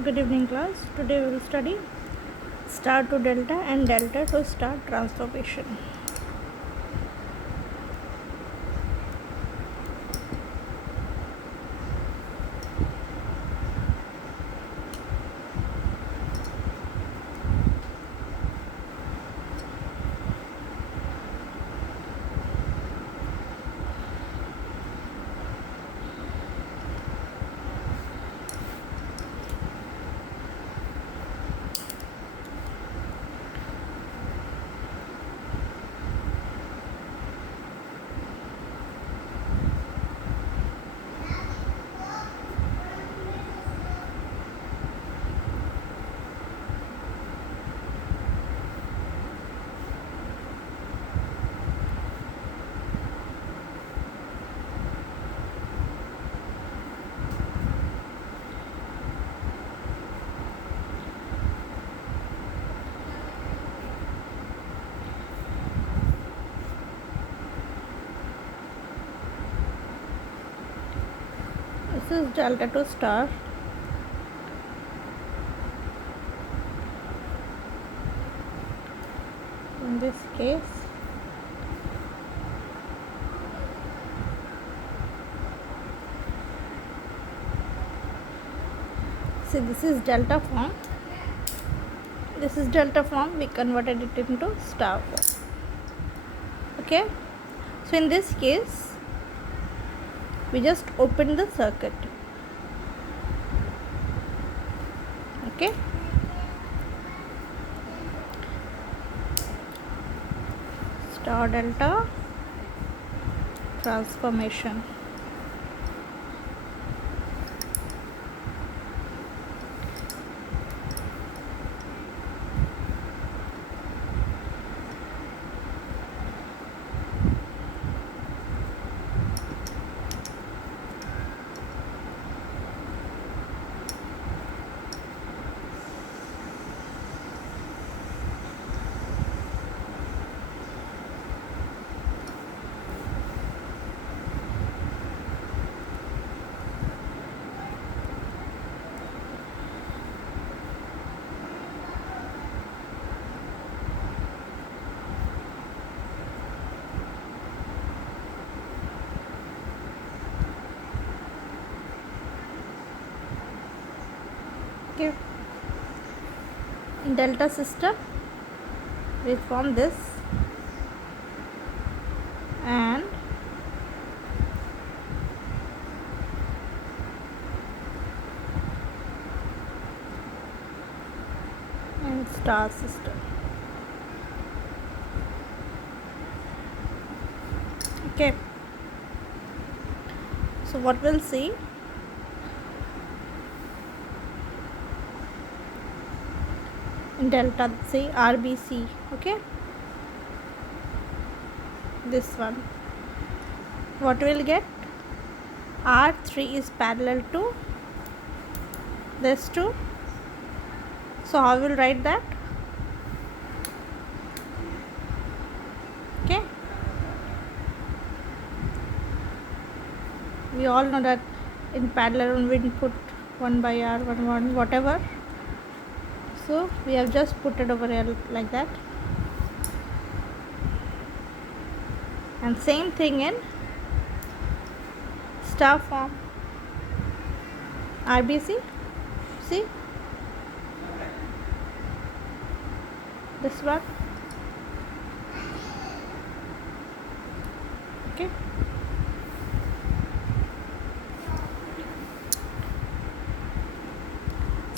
Good evening class. Today we will study star to delta and delta to star transformation. This is delta to star. In this case, see, this is delta form. This is delta form. We converted it into star form. Okay. So in this case, we just open the circuit. Okay. Star delta transformation. Okay. In delta system, we form this and in star system. Okay. So what we'll see, in delta, say RBC. Okay. This one. What we'll get? R3 is parallel to this two. So how will write that? Okay. We all know that in parallel we put 1 by R, 1 whatever. So we have just put it over here like that. And same thing in star form. RBC. See? This one. Okay.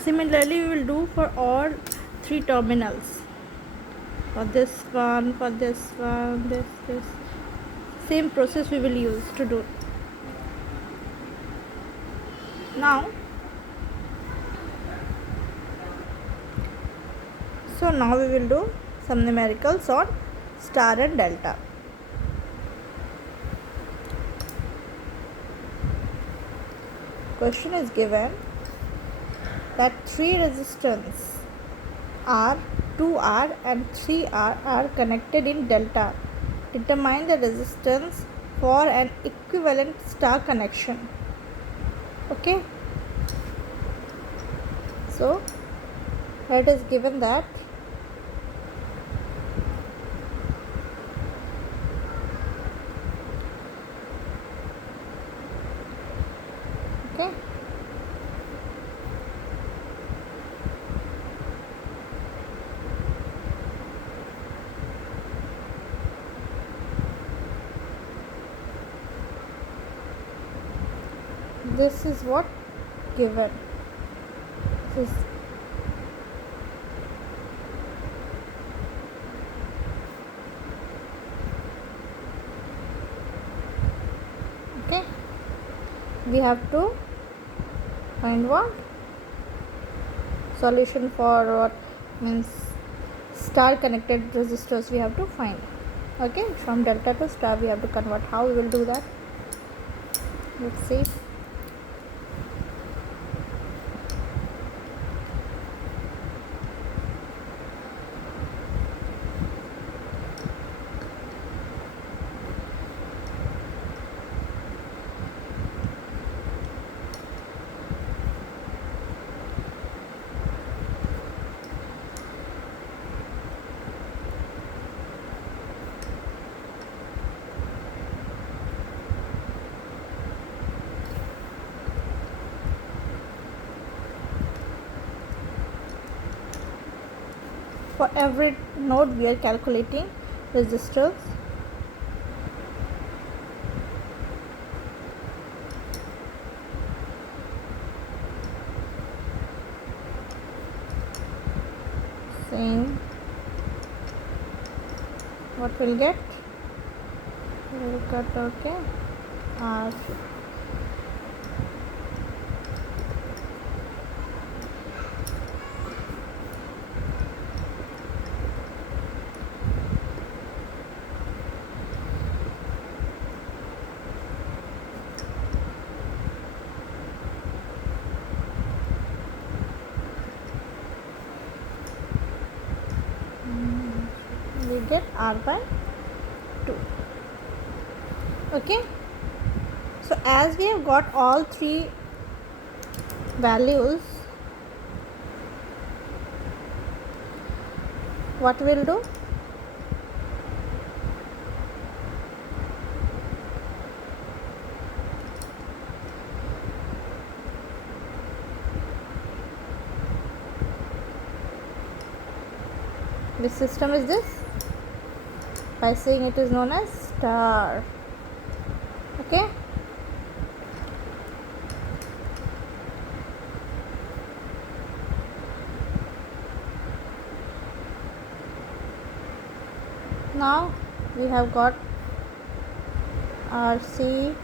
Similarly, we will do for all three terminals. For this one, this. Same process we will use to do. Now, so now we will do some numericals on star and delta. Question is given that three resistors R, 2R and 3R are connected in delta. Determine the resistance for an equivalent star connection. Okay. So it is given that okay, this is what given. This is okay. We have to find what solution for what means star connected resistors we have to find. Okay, from delta to star we have to convert. How we will do that? Let's see. For every node we are calculating resistors. Same. What we'll get? We'll cut okay. R. We get R by 2. Okay, so as we have got all three values, what we'll do? Which system is this? By saying it is known as star. Okay, now we have got RC,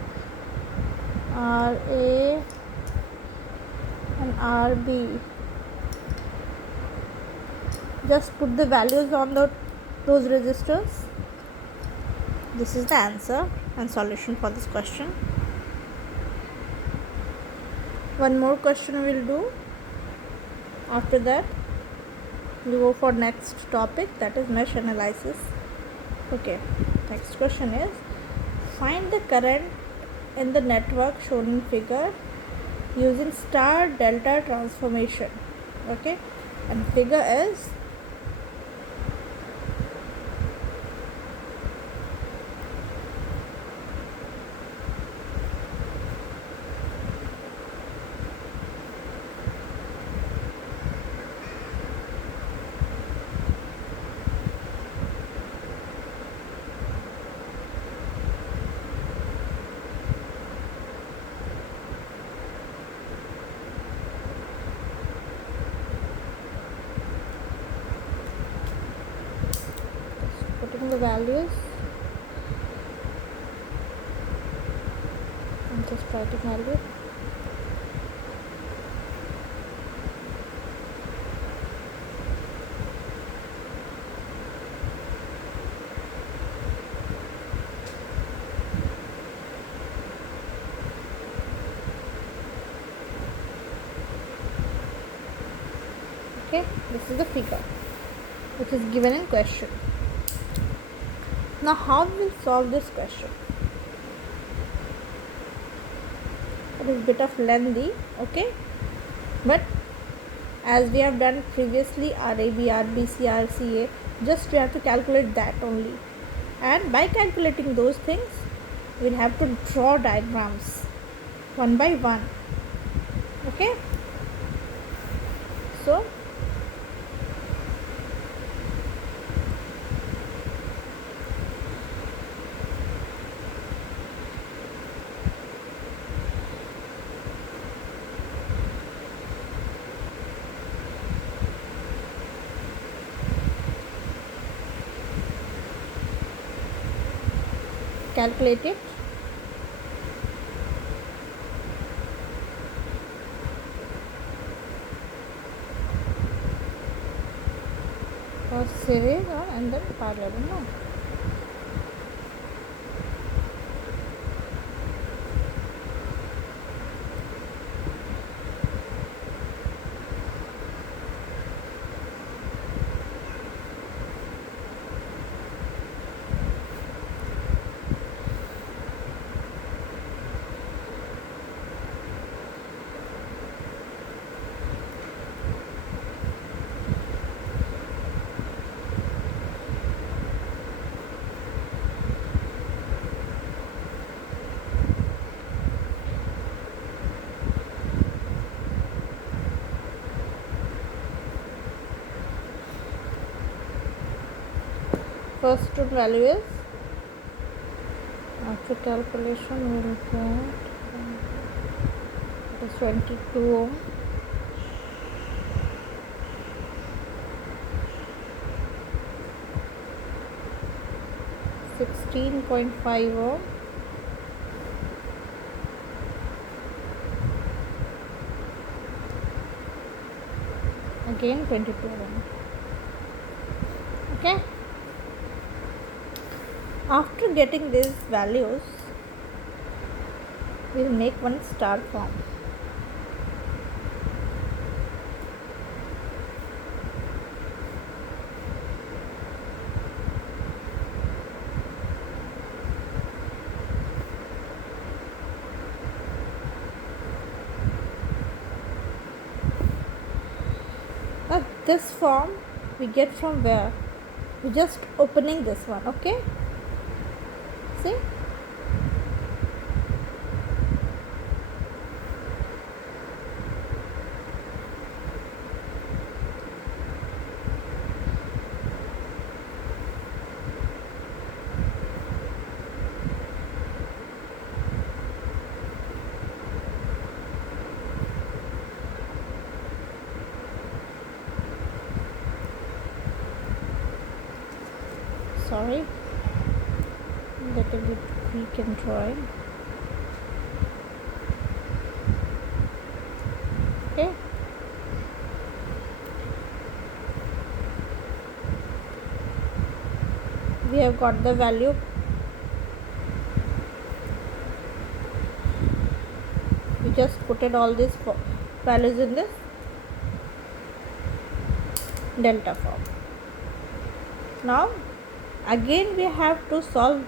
RA and RB. Just put the values on those resistors. This is the answer and solution for this question. One more question we'll do. After that we'll go for next topic, that is mesh analysis. Okay, next question is find the current in the network shown in figure using star delta transformation. Okay, and figure is putting the values. I'm just writing value. Okay, this is the figure which is given in question. Now how we will solve this question? It is a bit of lengthy, okay, but as we have done previously RAB, RBC, RCA, just we have to calculate that only. And by calculating those things, we'll have to draw diagrams one by one. Okay, so calculate it. First series and then parallel. No. First root value is, after calculation we will get it is 22 ohm. $16.5 ohm. Again 22 ohm. Okay. After getting these values, we will make one star form. Now this form we get from where? We just opening this one, okay? See? Sorry, that a bit weak in drawing. Okay. We have got the value. We just put it all these values in this delta form. Now again we have to solve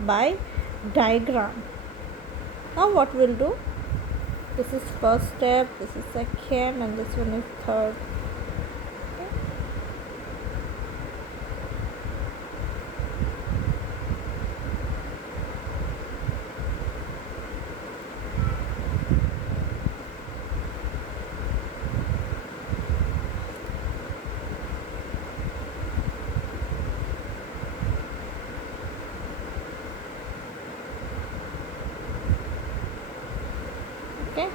by diagram. Now what we'll do, this is first step, this is second, and this one is third. Okay.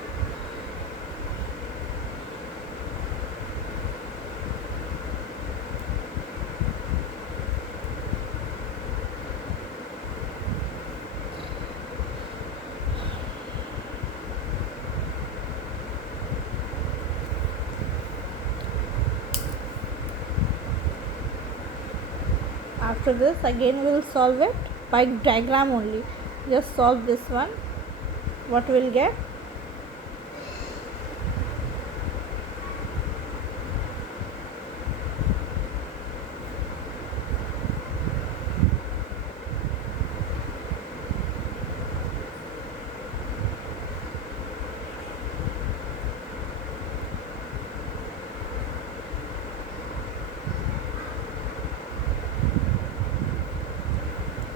After this again we will solve it by diagram only. Just solve this one. What we'll get?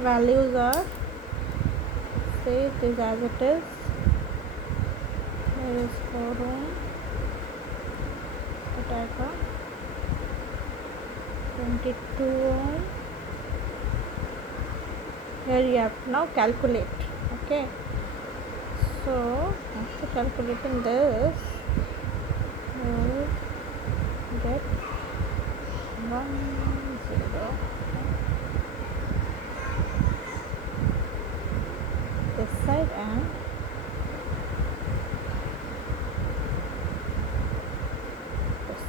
values are, say it is as it is. Here is 4 ohm, Adda 22 ohm. Here you have to now calculate. Okay, so after calculating this, you will get 1 0 this side and this.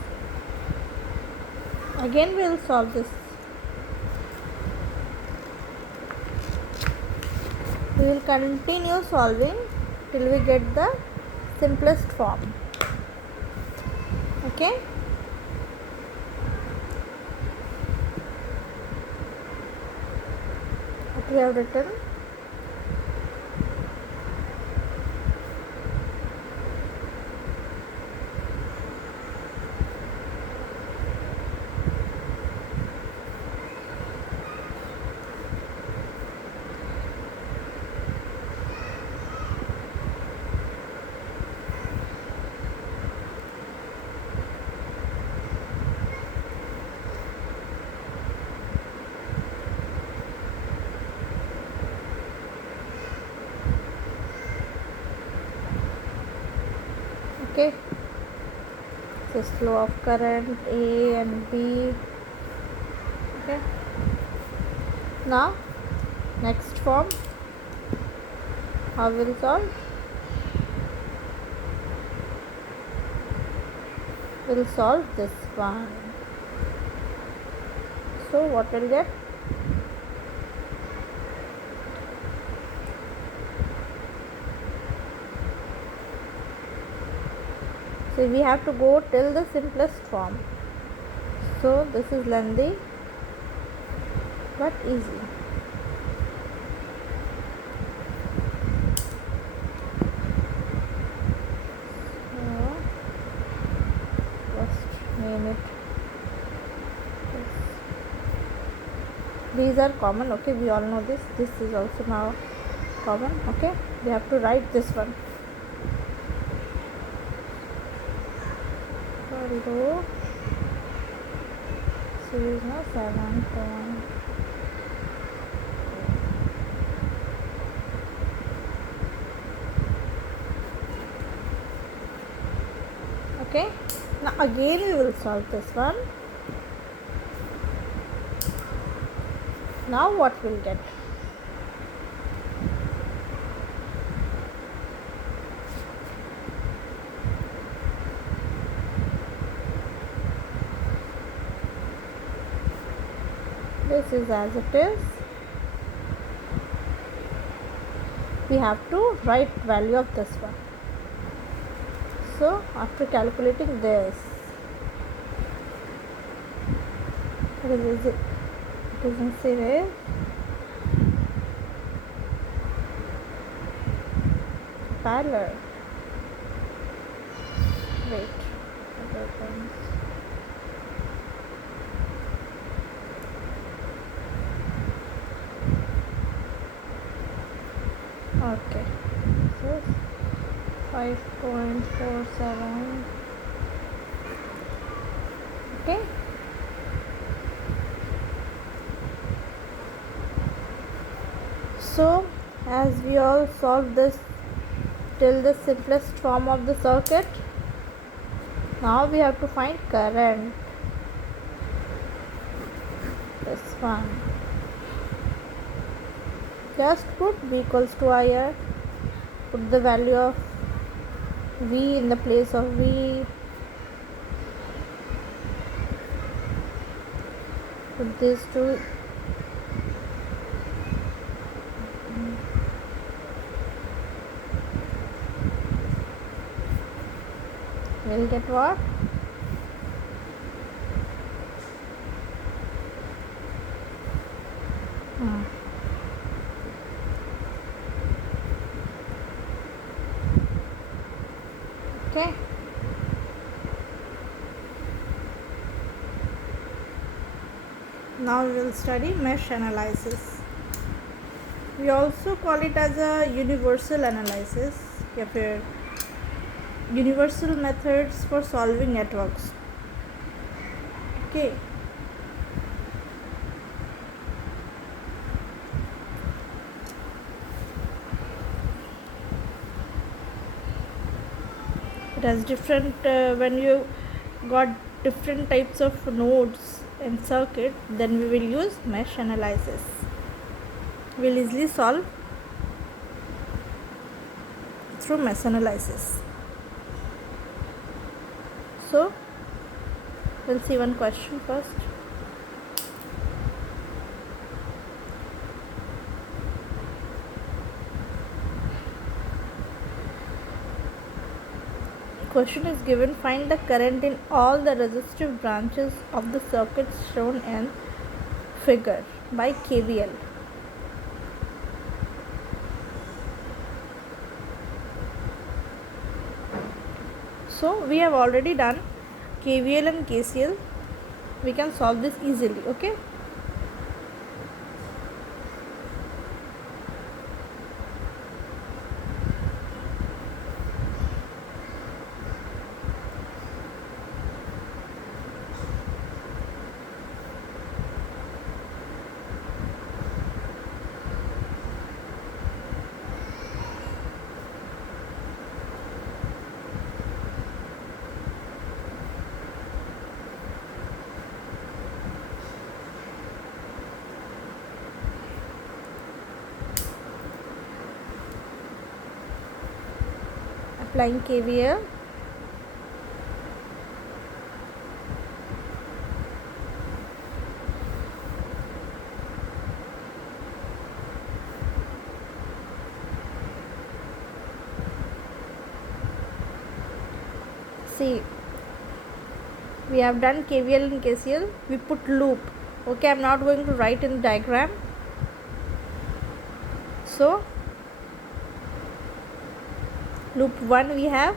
Again we will solve this. We will continue solving till we get the simplest form. Okay, what we have written, okay, this flow of current A and B. Okay, now next form, how will solve? We'll solve this one. So what will get? So we have to go till the simplest form. So this is lengthy but easy. So just name it. These are common. Okay, we all know this. This is also now common. Okay, we have to write this one. Although series now 7 point. Okay, now again we will solve this one. Now what we'll get? This is as it is. We have to write value of this one. So after calculating this, what is it? It is in series. Parallel. Wait. Okay, so 5.47. Okay, so as we all solved this till the simplest form of the circuit, now we have to find current. This one. Just put V equals to IR. Put the value of V in the place of V. Put these two. We'll get what? Okay. Now we will study mesh analysis. We also call it as a universal analysis या फिर universal methods for solving networks. Okay. It has different when you got different types of nodes in circuit, then we will use mesh analysis. We'll easily solve through mesh analysis. So we'll see one question first. Question is given, find the current in all the resistive branches of the circuits shown in figure by KVL. So we have already done KVL and KCL. We can solve this easily. Okay. Applying KVL. See, we have done KVL and KCL. We put loop. Okay, I'm not going to write in the diagram. So loop 1 we have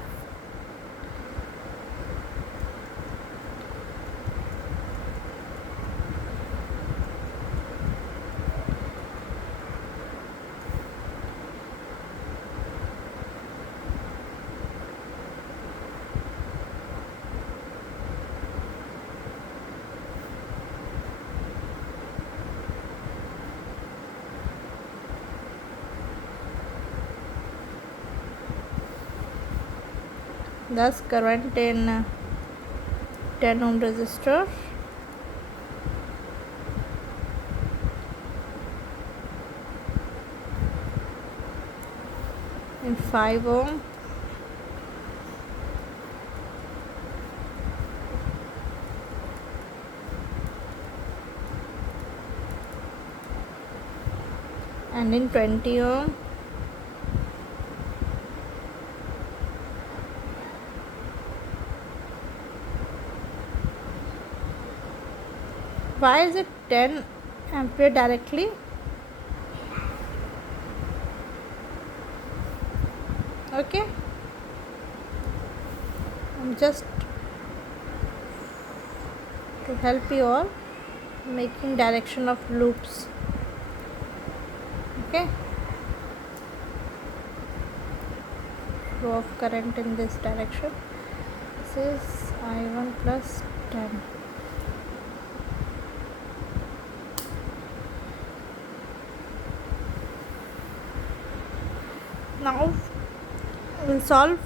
thus current in 10 ohm resistor in 5 ohm and in 20 ohm why is it 10 ampere directly? Okay, I'm just to help you all making direction of loops. Okay, flow of current in this direction. This is I1 plus 10. Now we'll solve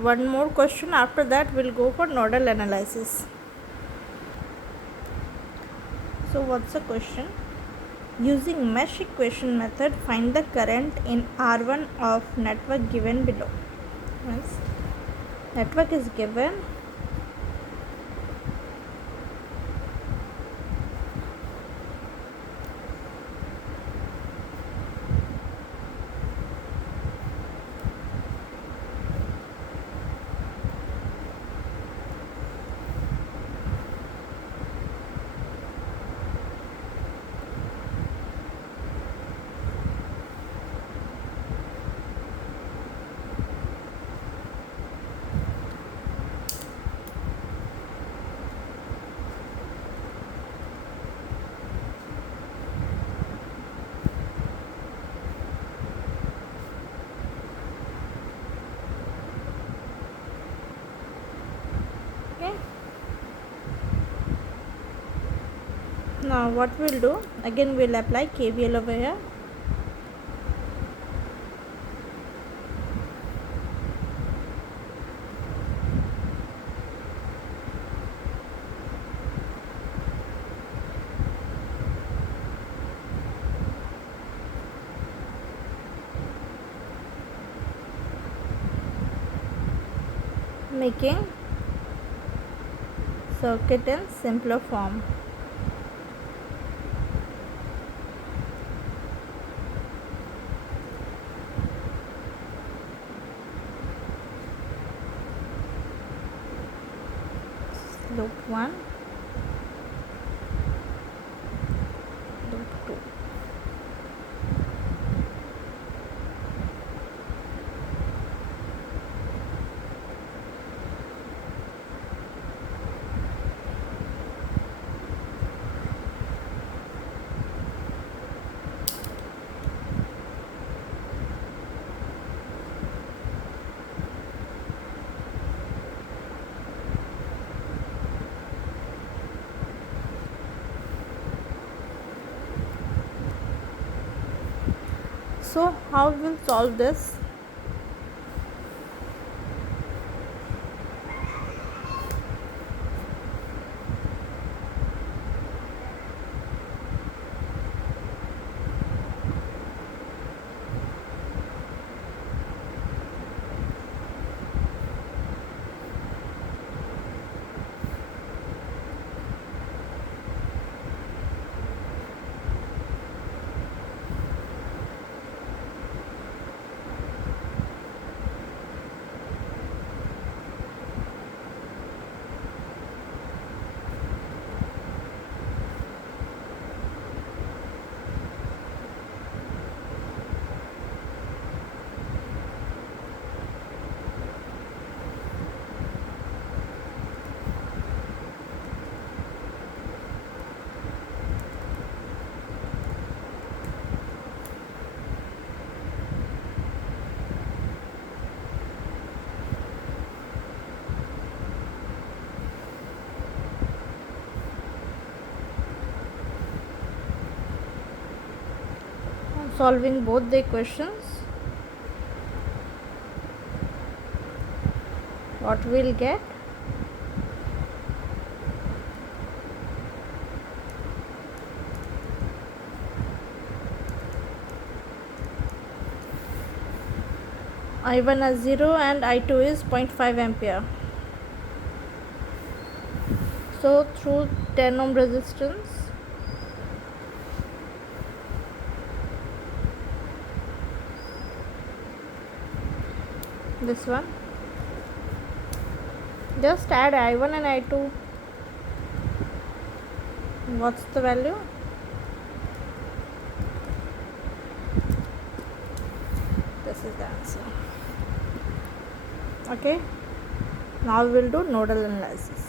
one more question. After that we'll go for nodal analysis. So what's the question? Using mesh equation method, find the current in R1 of network given below. Yes. Network is given. Now what we'll do, again we'll apply KVL over here. Making circuit in simpler form. Loop 1, loop 2. So how we'll solve this? Solving both the equations, what we'll get? I1 as 0 and I2 is 0.5 ampere. So through 10 ohm resistance, this one, just add I1 and I2. What's the value? This is the answer. Okay, now we will do nodal analysis.